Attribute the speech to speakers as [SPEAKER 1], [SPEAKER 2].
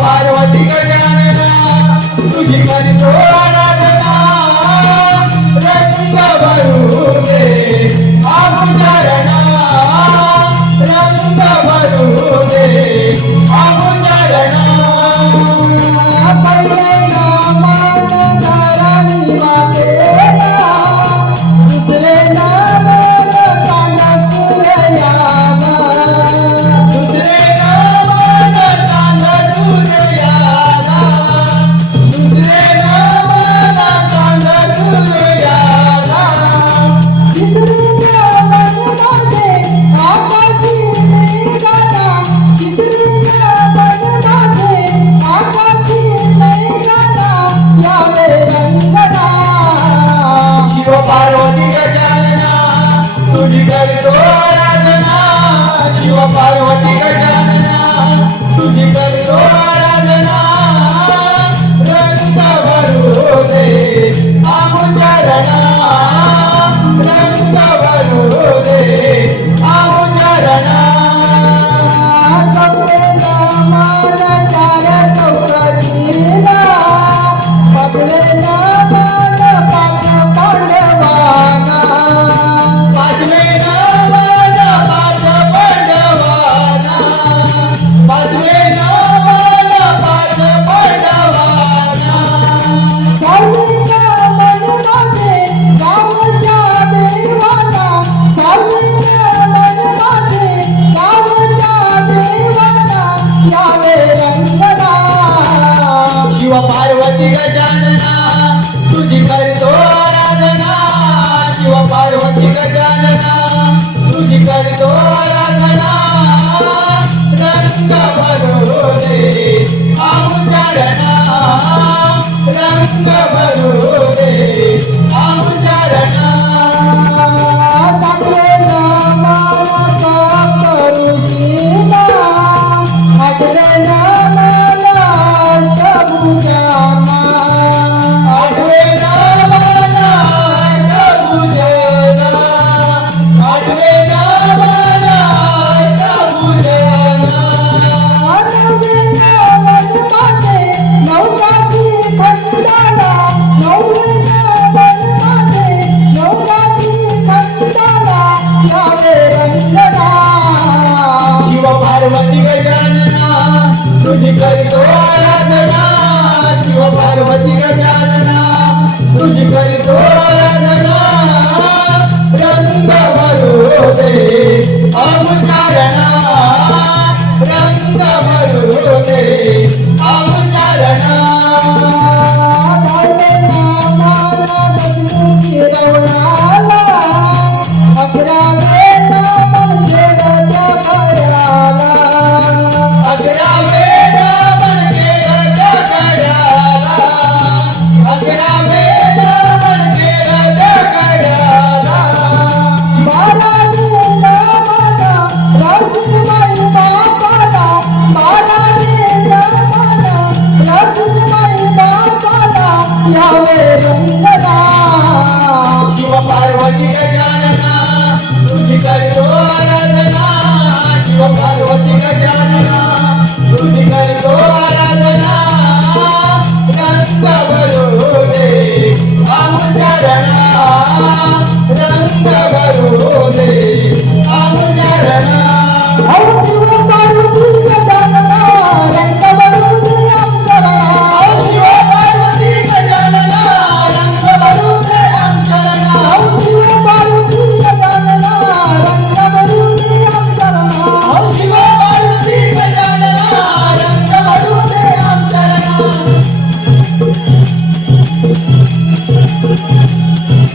[SPEAKER 1] पार्वती गजानना
[SPEAKER 2] तुझी माझी तोळानना रंग भरू दे
[SPEAKER 1] आभूषणा पार्वती गजानना तुझी करतो आराधना. शिव पार्वती गजानना तुझी करतो आराधना. रंग भरू आमचरणा रंग. भरू तुझी करतो आराधना शिव पार्वती गजानना. तुझी करतो आराधना रंग भरो दे आमचरणा रंग भरो पार्वती गजानना तुझी करतो आराधना शिव पार्वती गजानना तुझी करतो आराधना रंग भरू दे अवतारणा रंग भरू Yahweh, Yahweh, Yahweh,
[SPEAKER 2] Yahweh,